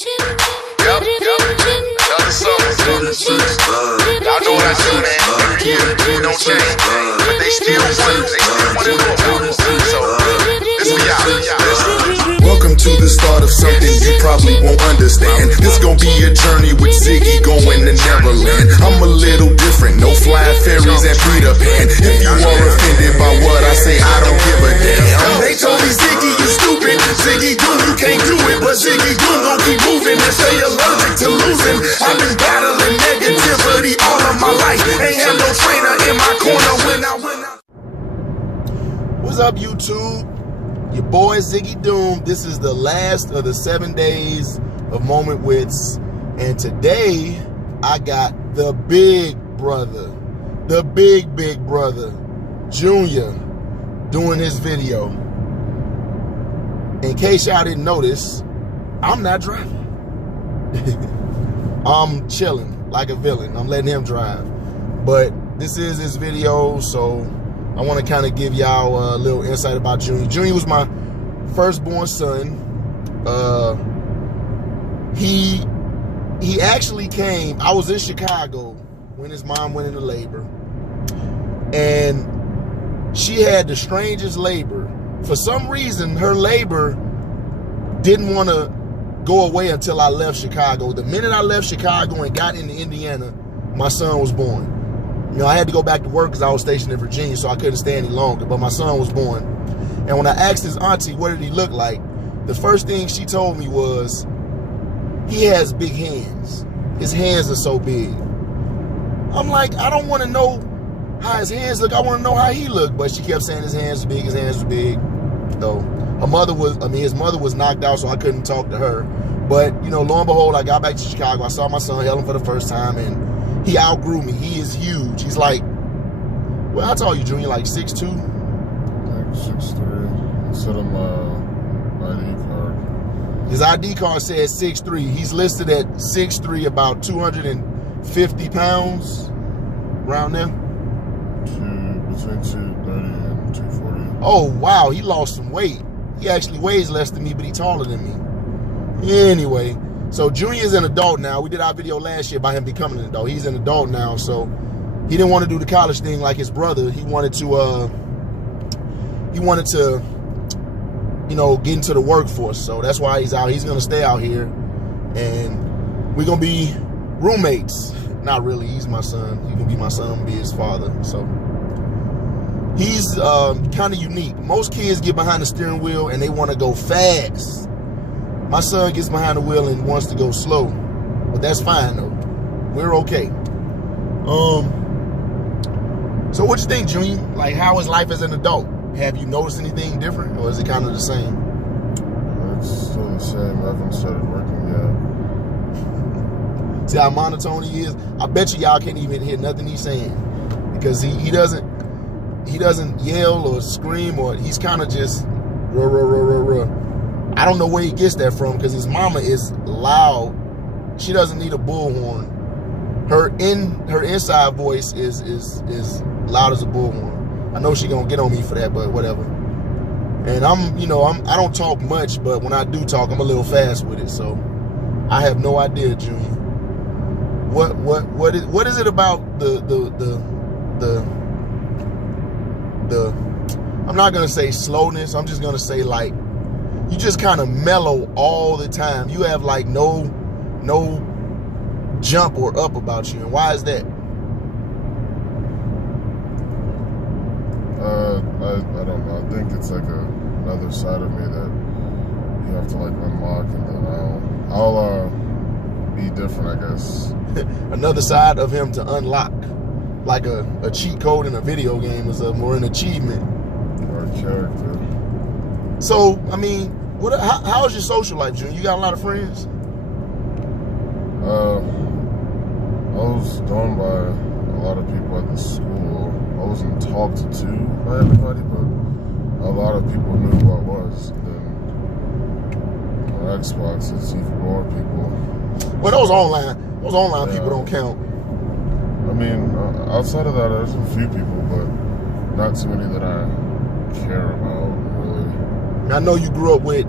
Yep. Another summer. Y'all know what I do, man. Every year, it don't change. But they still want to know. So, this we out. Welcome to the start of something you probably won't understand. This gon' be a journey with Ziggy going to Neverland. I'm a little different, no flying fairies and Peter Pan. If you are offended by what I say, I don't give a damn. They told me, Ziggy, you stupid. Ziggy, you can't do it. But Ziggy, gon' keep moving and stay allergic to losing. I've been battling negativity all of my life. Ain't have no trainer in my corner when I What's up, YouTube? Your boy Ziggy Doom. This is the last of the 7 days of Moment Wits, and today I got the big brother, the big brother, Junior, doing his video. In case y'all didn't notice, I'm not driving. I'm chilling like a villain. I'm letting him drive. But this is his video, so I want to kind of give y'all a little insight about Junior. Junior was my firstborn son. He actually came. I was in Chicago when his mom went into labor, and she had the strangest labor. For some reason, her labor didn't want to go away until I left Chicago. The minute I left Chicago and got into Indiana, my son was born. You know, I had to go back to work because I was stationed in Virginia, so I couldn't stay any longer, but my son was born. And when I asked his auntie, what did he look like? The first thing she told me was, he has big hands. His hands are so big. I'm like, I don't want to know how his hands look. I want to know how he looked. But she kept saying his hands are big, his hands are big. So his mother was knocked out, so I couldn't talk to her. But, you know, lo and behold, I got back to Chicago. I saw my son, held him for the first time, and he outgrew me. He is huge. He's like, well, I told you, Junior, like 6'2"? Like 6'3". Instead of my ID card. His ID card says 6'3". He's listed at 6'3", about 250 pounds, around there. Between 230 and 240. Oh, wow, he lost some weight. He actually weighs less than me, but he's taller than me. Anyway, so Junior's an adult now. We did our video last year about him becoming an adult. He's an adult now, so he didn't want to do the college thing like his brother. He wanted to, you know, get into the workforce. So that's why he's out. He's going to stay out here, and we're going to be roommates. Not really. He's my son. He's going to be my son. I'm going to be his father. So he's kind of unique. Most kids get behind the steering wheel and they want to go fast. My son gets behind the wheel and wants to go slow, but that's fine though. We're okay. So what you think, Junior? Like, how is life as an adult? Have you noticed anything different, or is it kind of the same? It's still the same. I haven't started working yet. See how monotone he is? I bet you y'all can't even hear nothing he's saying, because he doesn't yell or scream, or he's kind of just ruh, ruh, ruh, ruh, ruh. I don't know where he gets that from, because his mama is loud. She doesn't need a bullhorn. Her inside voice is loud as a bullhorn. I know she gonna get on me for that, but whatever. And I don't talk much, but when I do talk, I'm a little fast with it. So I have no idea, Junior. What is it about the I'm not gonna say slowness. I'm just gonna say, like, you just kind of mellow all the time. You have like no jump or up about you. And why is that? I don't know. I think it's like another side of me that you have to like unlock, and then I'll be different, I guess. Another side of him to unlock, like a cheat code in a video game is more an achievement. Or a character. So, I mean, how's your social life, Junior? You got a lot of friends? I was known by a lot of people at the school. I wasn't talked to by everybody, but a lot of people knew who I was. And then on Xbox, it's even more people. Well, those online people don't count. I mean, outside of that, there's a few people, but not too many that I care about, really. I know you grew up with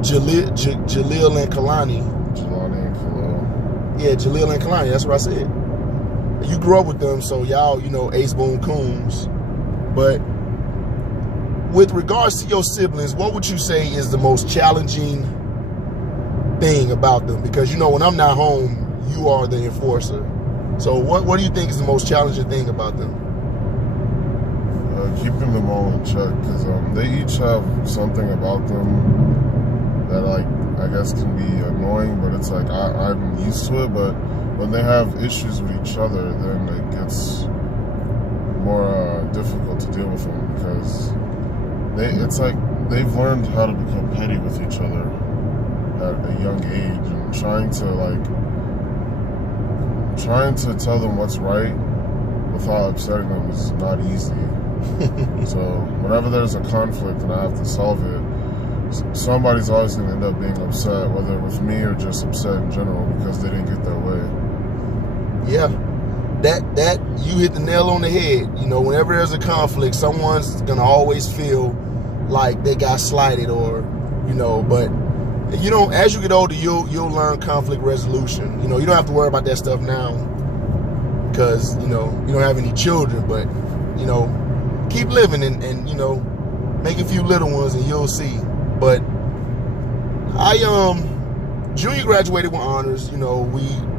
Jalil and Kalani. Jelani and Khalil. Yeah, Jalil and Kalani. That's what I said. You grew up with them, so y'all, you know, Ace Boone Coons. But with regards to your siblings, what would you say is the most challenging thing about them? Because, you know, when I'm not home, you are the enforcer. So what do you think is the most challenging thing about them? Keeping them all in check, because they each have something about them that, like, I guess can be annoying, but it's like I'm used to it. But when they have issues with each other, then it gets more difficult to deal with them, because it's like they've learned how to become petty with each other at a young age, and trying to tell them what's right without upsetting them is not easy. So whenever there's a conflict and I have to solve it, somebody's always going to end up being upset, whether with me or just upset in general because they didn't get their way. Yeah, that you hit the nail on the head. You know, whenever there's a conflict, someone's going to always feel like they got slighted, or, you know, but you know, as you get older, you'll learn conflict resolution. You know, you don't have to worry about that stuff now because, you know, you don't have any children, but, you know, keep living and you know, make a few little ones and you'll see. But Junior graduated with honors. You know,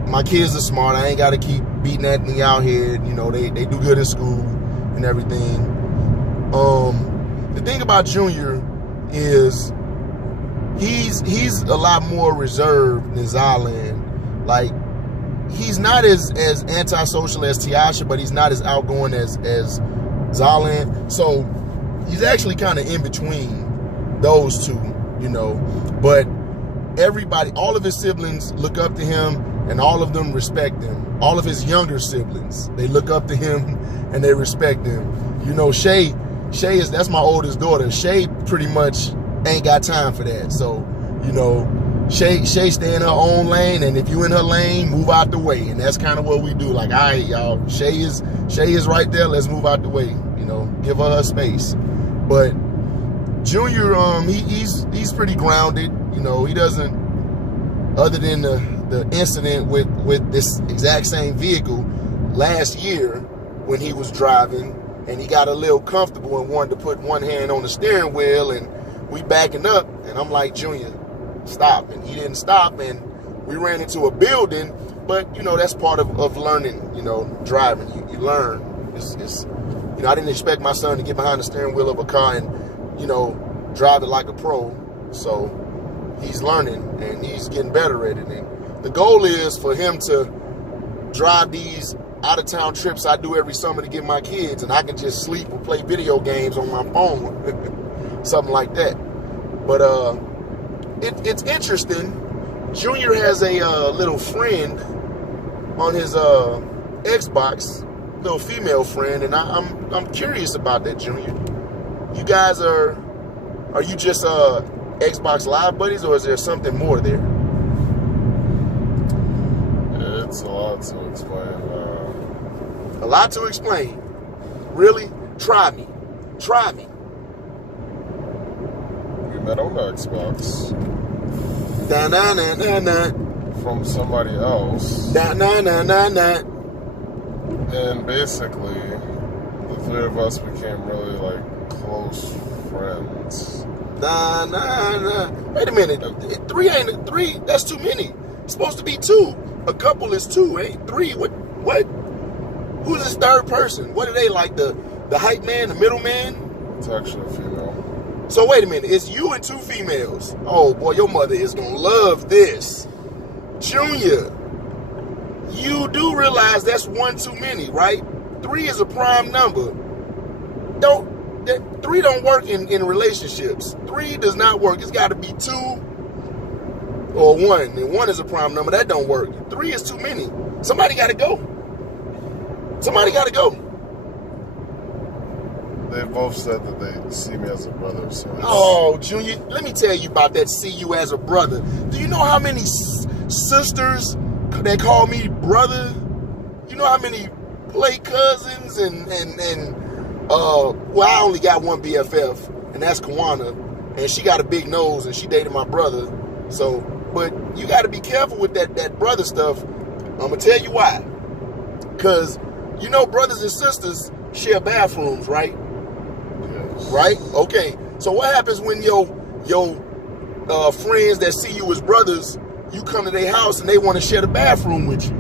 my kids are smart. I ain't got to keep beating that thing out here. You know, they do good in school and everything. The thing about Junior is he's a lot more reserved than Zylan. Like, he's not as antisocial as Tiasha, but he's not as outgoing as Zylan. So he's actually kind of in between those two, you know. But everybody, all of his siblings look up to him, and all of them respect him. All of his younger siblings, they look up to him and they respect him. You know, Shay that's my oldest daughter. Shay pretty much ain't got time for that. So, you know, Shay stay in her own lane, and if you in her lane, move out the way. And that's kind of what we do. Like, all right, y'all, Shay is right there. Let's move out the way. You know, give her space. But Junior, he's pretty grounded. You know, he doesn't, other than the incident with this exact same vehicle last year when he was driving and he got a little comfortable and wanted to put one hand on the steering wheel, and we backing up, and I'm like, Junior, stop. And he didn't stop, and we ran into a building. But, you know, that's part of learning, you know, driving. You learn. It's you know, I didn't expect my son to get behind the steering wheel of a car and, you know, drive it like a pro. So he's learning, and he's getting better at it. And the goal is for him to drive these out-of-town trips I do every summer to get my kids, and I can just sleep or play video games on my phone. Something like that. But it's interesting. Junior has a little friend on his Xbox, little female friend, and I'm curious about that, Junior. You guys are you just Xbox Live buddies, or is there something more there? Yeah, it's a lot to explain. A lot to explain. Really? Try me. We met on the Xbox. From somebody else. And basically, the three of us became really, like, close friends. Wait a minute. Three, that's too many. It's supposed to be two. A couple is two, ain't three. What? Who's this third person? What are they, like, the hype man, the middle man? It's actually a female. So wait a minute, it's you and two females. Oh boy, your mother is gonna love this. Junior, you do realize that's one too many, right? 3 is a prime number. Three don't work in relationships. 3 does not work. It's gotta be 2 or 1. And 1 is a prime number. That don't work. 3 is too many. Somebody gotta go. They both said that they see me as a brother. So oh, Junior, let me tell you about that see you as a brother. Do you know how many sisters they call me brother? You know how many play cousins and well, I only got one BFF, and that's Kawana. and she got a big nose, and she dated my brother. So, but you got to be careful with that brother stuff. I'm gonna tell you why. Because you know, brothers and sisters share bathrooms, right? Yes. Right? Okay. So what happens when your friends that see you as brothers, you come to their house and they want to share the bathroom with you?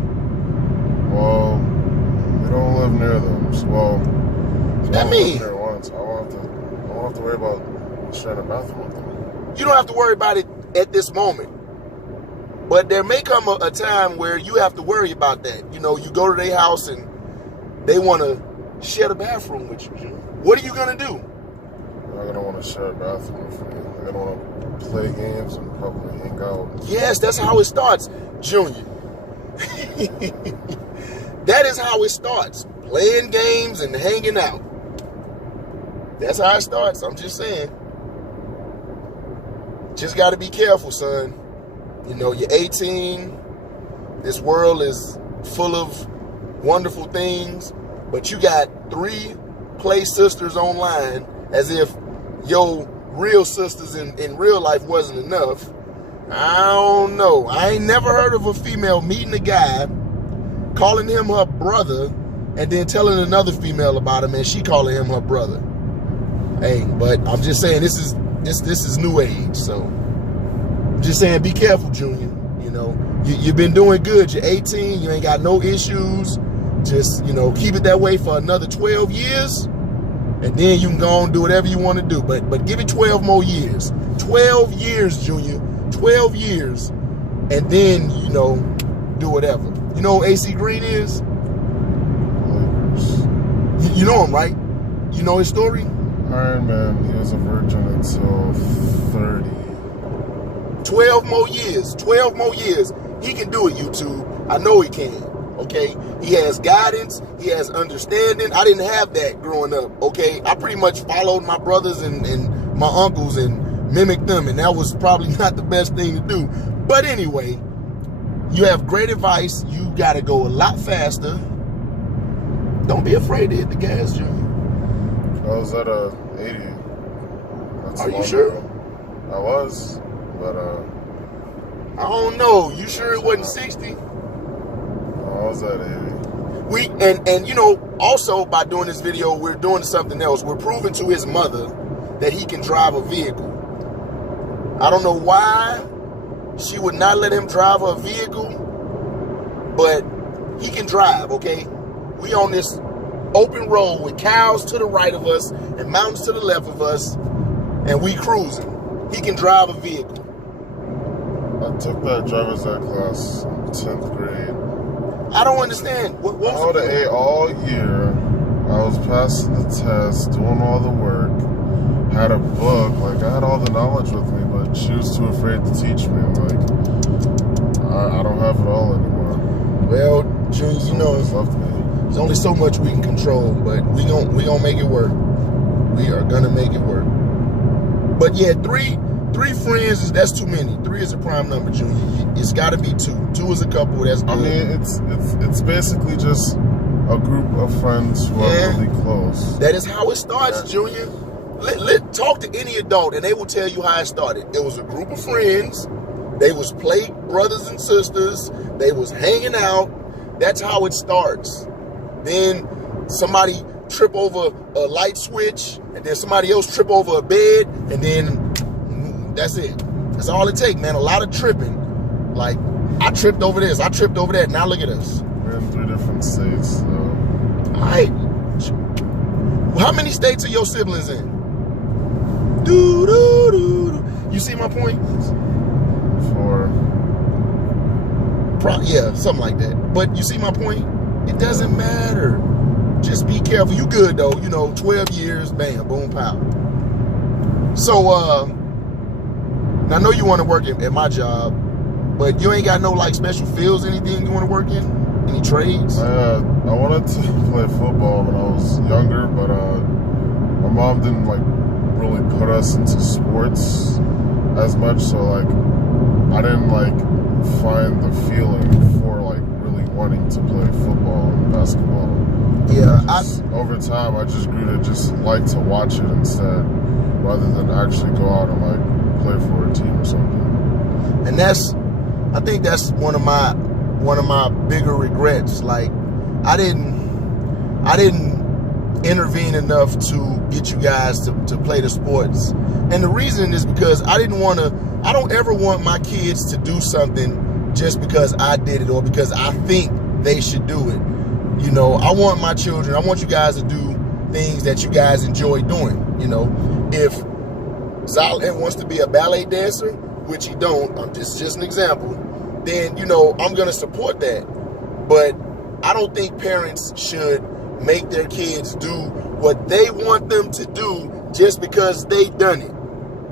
Well, we don't live near them. So, well, What that mean? I won't have to worry about sharing a bathroom with them. You don't have to worry about it at this moment. But there may come a time where you have to worry about that. You know, you go to their house and they want to share the bathroom with you. What are you going to do? They're not going to want to share a bathroom with me. They're going to want to play games and probably hang out. Yes, that's how it starts, Junior. That is how it starts. Playing games and hanging out. That's how it starts. I'm just saying. Just got to be careful, son. You know, you're 18. This world is full of wonderful things, but you got 3 play sisters online, as if your real sisters in real life wasn't enough. I don't know. I ain't never heard of a female meeting a guy, calling him her brother, and then telling another female about him, and she calling him her brother. Hey, but I'm just saying this is new age, so I'm just saying be careful, Junior. You know, you've been doing good. You're 18. You ain't got no issues. Just, you know, keep it that way for another 12 years, and then you can go on and do whatever you want to do. But give it 12 more years. 12 years, Junior. 12 years, and then, you know, do whatever. You know who AC Green is? You know him, right? You know his story? Iron Man, he was a virgin until 30. 12 more years. 12 more years. He can do it, YouTube. I know he can. Okay? He has guidance. He has understanding. I didn't have that growing up. Okay? I pretty much followed my brothers and my uncles and mimicked them, and that was probably not the best thing to do. But anyway, you have great advice. You got to go a lot faster. Don't be afraid to hit the gas, Junior. I was at 80. Are you sure? I was, but I don't know. You sure it wasn't 60? I was at 80. And you know, also by doing this video, we're doing something else. We're proving to his mother that he can drive a vehicle. I don't know why she would not let him drive a vehicle, but he can drive, okay? We on this open road with cows to the right of us and mountains to the left of us, and we cruising. He can drive a vehicle. I took that driver's ed class in 10th grade. I don't understand. What was I would have ate all year. I was passing the test, doing all the work, had a book, like I had all the knowledge with me, but she was too afraid to teach me. I'm like, I don't have it all anymore. Well, Junior, you know, left me. there's only so much we can control, but we gonna make it work. We are gonna make it work. But yeah, three friends that's too many. 3 is a prime number, Junior. It's got to be 2. 2 is a couple. That's good. I mean, it's basically just a group of friends who are really close. That is how it starts, Junior. Talk to any adult, and they will tell you how it started. It was a group of friends. They was play brothers and sisters. They was hanging out. That's how it starts. Then somebody trip over a light switch, and then somebody else trip over a bed, and then that's it. That's all it takes, man. A lot of tripping. Like, I tripped over this. I tripped over that. Now look at us. We're in 3 different states, so. All right. How many states are your siblings in? You see my point? 4. Yeah, something like that. But you see my point? It doesn't matter. Just be careful. You good, though. You know, 12 years, bam, boom, pow. So, I know you want to work at my job, but you ain't got no, like, special fields, anything you want to work in? Any trades? I wanted to play football when I was younger, but my mom didn't, like, really put us into sports as much, so, like, I didn't, like, find the feeling for, like, really wanting to play football and basketball. Yeah, over time, I just grew to just like to watch it instead, rather than actually go out and like play for a team or something. And I think that's one of my bigger regrets. Like, I didn't intervene enough to get you guys to play the sports. And the reason is because I don't ever want my kids to do something just because I did it or because I think they should do it. You know, I want you guys to do things that you guys enjoy doing. You know, if Zylan wants to be a ballet dancer, which he don't, this is just an example, then, you know, I'm going to support that. But I don't think parents should make their kids do what they want them to do just because they done it.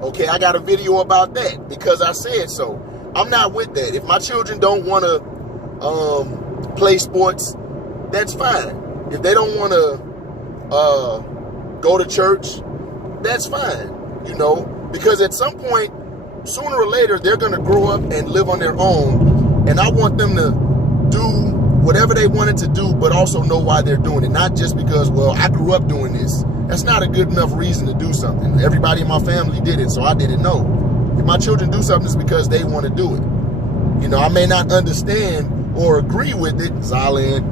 Okay, I got a video about that because I said so. I'm not with that. If my children don't want to play sports, that's fine. If they don't want to go to church, that's fine. You know, because at some point, sooner or later, they're going to grow up and live on their own. And I want them to do whatever they wanted to do, but also know why they're doing it. Not just because, well, I grew up doing this. That's not a good enough reason to do something. Everybody in my family did it, so I didn't know. If my children do something, it's because they want to do it. You know, I may not understand or agree with it, Zylan,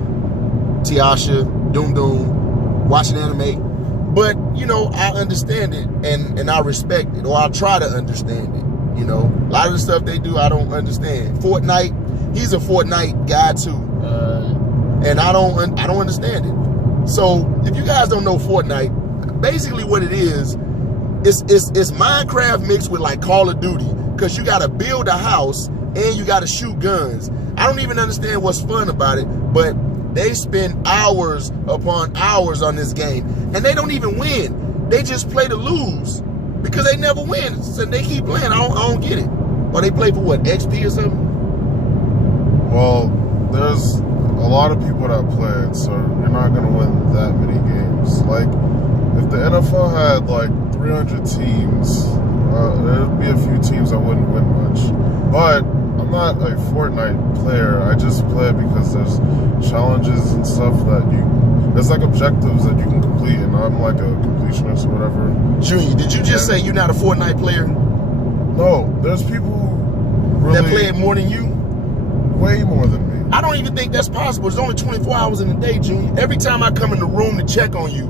Tiasha, Doom Doom, watching anime, but, you know, I understand it and I respect it, or I'll try to understand it. You know, a lot of the stuff they do, I don't understand. Fortnite, he's a Fortnite guy too, and I don't understand it. So if you guys don't know Fortnite, basically what it is, it's Minecraft mixed with like Call of Duty, because you got to build a house and you got to shoot guns. I don't even understand what's fun about it, but they spend hours upon hours on this game, and they don't even win. They just play to lose. Because they never win, so they keep playing. I don't get it. Or they play for what, XP or something? Well, there's a lot of people that play it, so you're not going to win that many games. Like, if the NFL had like 300 teams, there'd be a few teams that wouldn't win much. But I'm not a Fortnite player. I just play it because there's challenges and stuff there's like objectives that you can complete, and I'm like a completionist or whatever. Junior, did you just say you're not a Fortnite player? No, there's people who really that play it more than you? Way more than me. I don't even think that's possible. There's only 24 hours in a day, Junior. Every time I come in the room to check on you,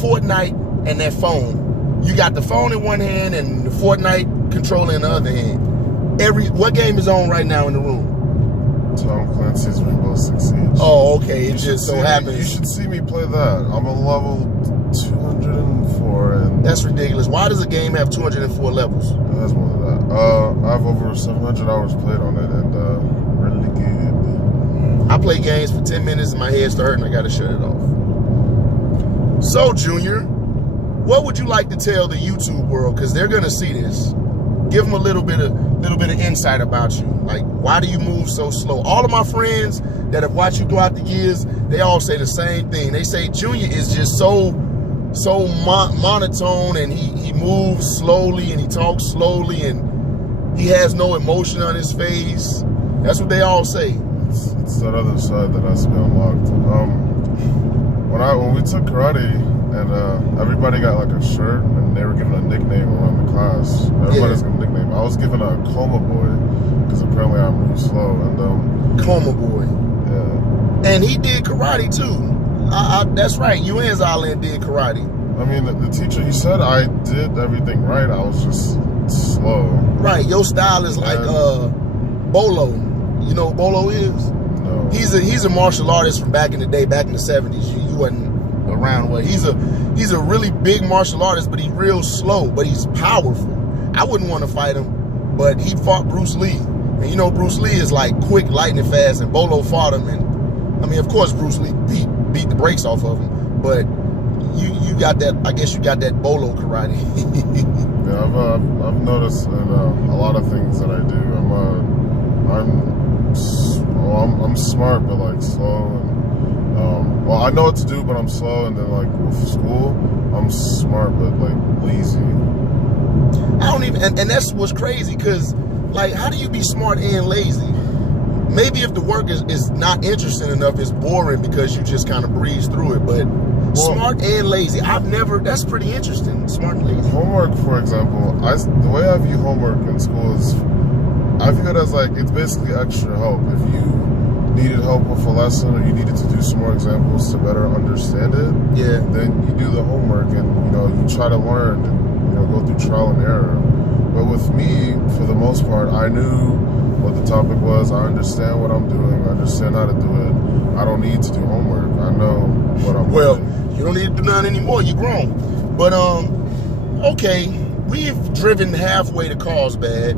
Fortnite and that phone. You got the phone in one hand and the Fortnite controller in the other hand. What game is on right now in the room? Tom Clancy's Rainbow Six Siege. Oh, okay. It just so happens. You should see me play that. I'm a level 204, and that's ridiculous. Why does a game have 204 levels? That's more than that. I have over 700 hours played on it, and really good. I play games for 10 minutes and my head starts hurting. I got to shut it off. So, Junior, what would you like to tell the YouTube world? Because they're gonna see this. Give them a little bit of insight about you. Like, why do you move so slow? All of my friends that have watched you throughout the years, they all say the same thing. They say Junior is just so monotone, and he moves slowly and he talks slowly and he has no emotion on his face. That's what they all say. It's that other side that has to be unlocked. When we took karate, and everybody got like a shirt, and they were given a nickname around the class. Everybody's got a nickname. I was given a Coma Boy because apparently I move slow. And Coma Boy. Yeah. And he did karate too. That's right. You and Zylan did karate. I mean, the teacher, he said I did everything right. I was just slow. Right. Your style is like Bolo. You know what Bolo is? No. He's a martial artist from back in the day, back in the 70s. You wasn't around. Well, he's a really big martial artist, but he's real slow, but he's powerful. I wouldn't want to fight him, but he fought Bruce Lee. And you know Bruce Lee is like quick, lightning fast, and Bolo fought him. And I mean, of course, Bruce Lee beat the brakes off of him, but you got that. I guess you got that Bolo karate. Yeah, I've noticed in a lot of things that I do. I'm smart, but like slow. And, well, I know what to do, but I'm slow. And then like with school, I'm smart, but like lazy. I don't even, and that's what's crazy, because like, how do you be smart and lazy? maybe if the work is not interesting enough, it's boring because you just kind of breeze through it. But smart and lazy, that's pretty interesting. Smart and lazy. Homework, for example, the way I view homework in school is, I view it as like, it's basically extra help. If you needed help with a lesson or you needed to do some more examples to better understand it, yeah, then you do the homework and, you know, you try to learn and, you know, go through trial and error. But with me, for the most part, I knew what the topic was. I understand what I'm doing. I understand how to do it. I don't need to do homework. I know what I'm doing. You don't need to do nothing anymore. You're grown. But, okay, we've driven halfway to Carlsbad,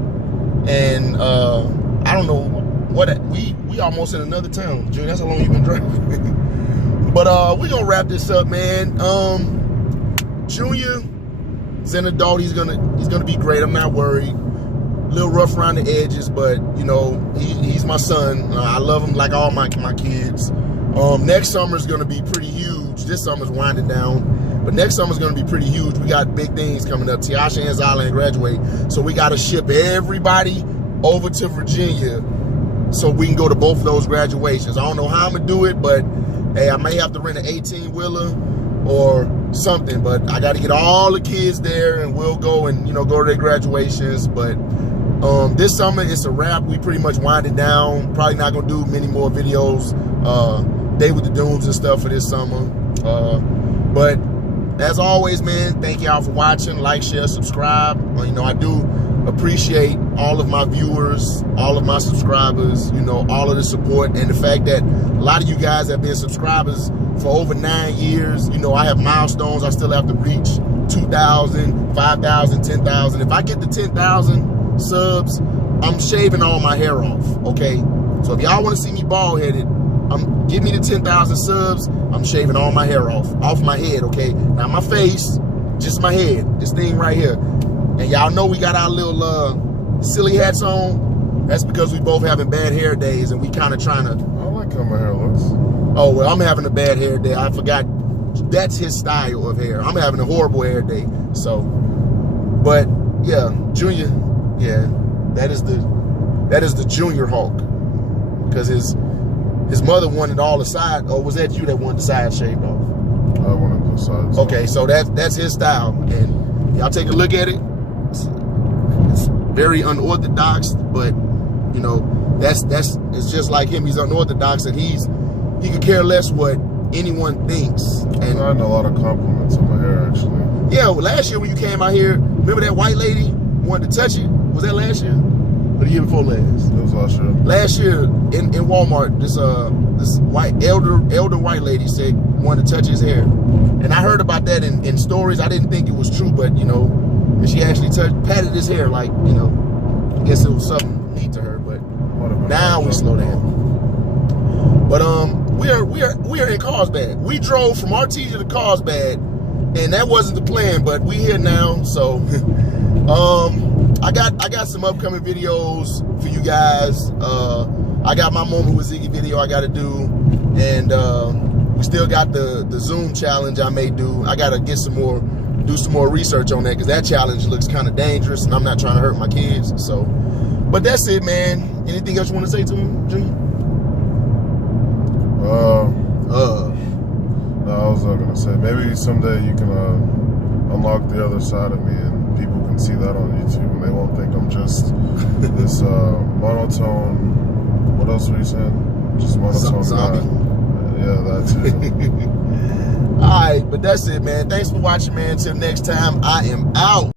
and I don't know what, we almost in another town. Junior, that's how long you've been driving. But we're going to wrap this up, man. Junior is an adult. He's gonna be great. I'm not worried. A little rough around the edges, but you know, he's my son. I love him like all my kids. Next summer is gonna be pretty huge. This summer's winding down, but next summer's gonna be pretty huge. We got big things coming up. Tiasha and Zyla graduate, so we got to ship everybody over to Virginia so we can go to both of those graduations. I don't know how I'm gonna do it, but hey, I may have to rent an 18-wheeler or something, but I got to get all the kids there and we'll go and, you know, go to their graduations. But this summer it's a wrap. We pretty much winded down. Probably not gonna do many more videos, Day with the Dunes and stuff for this summer. But as always, man, thank y'all for watching. Like, share, subscribe. You know, I do appreciate all of my viewers, all of my subscribers, you know, all of the support, and the fact that a lot of you guys have been subscribers for over 9 years. You know, I have milestones I still have to reach: 2,000, 5,000, 10,000. If I get to 10,000 subs, I'm shaving all my hair off, okay? So if y'all want to see me bald-headed, give me the 10,000 subs, I'm shaving all my hair off my head, okay? Not my face, just my head, this thing right here. And y'all know we got our little silly hats on. That's because we both having bad hair days and we kind of trying to... I like how my hair looks. Oh, well, I'm having a bad hair day. I forgot. That's his style of hair. I'm having a horrible hair day. So, but yeah, Junior, yeah, that is the Junior Hulk. Because his mother wanted all the side, or was that you that wanted the side shaved off? I wanted the sides. Okay, so that's his style. And y'all take a look at it. It's very unorthodox, but you know, it's just like him. He's unorthodox, and he could care less what anyone thinks. And I've gotten a lot of compliments on my hair, actually. Yeah, well, last year when you came out here, remember that white lady wanted to touch it? Was that last year? Or the year before last? It was last year. Last year in Walmart, this white elder white lady said wanted to touch his hair, and I heard about that in stories. I didn't think it was true, but you know, and she actually patted his hair, like, you know, I guess it was something neat to her. But now we slow down. But we are in Carlsbad. We drove from Artesia to Carlsbad, and that wasn't the plan, but we here now. So I got some upcoming videos for you guys. I got my Moment with Ziggy video I got to do, and we still got the Zoom challenge I may do. I got to do some more research on that, because that challenge looks kind of dangerous, and I'm not trying to hurt my kids. So, but that's it, man. Anything else you want to say to him, Junior? No, I was not gonna say. Maybe someday you can unlock the other side of me, and people can see that on YouTube, and they won't think I'm just this monotone. What else were you saying? Just monotone zombie. guy. Yeah, that too. All right, but that's it, man. Thanks for watching, man. Until next time, I am out.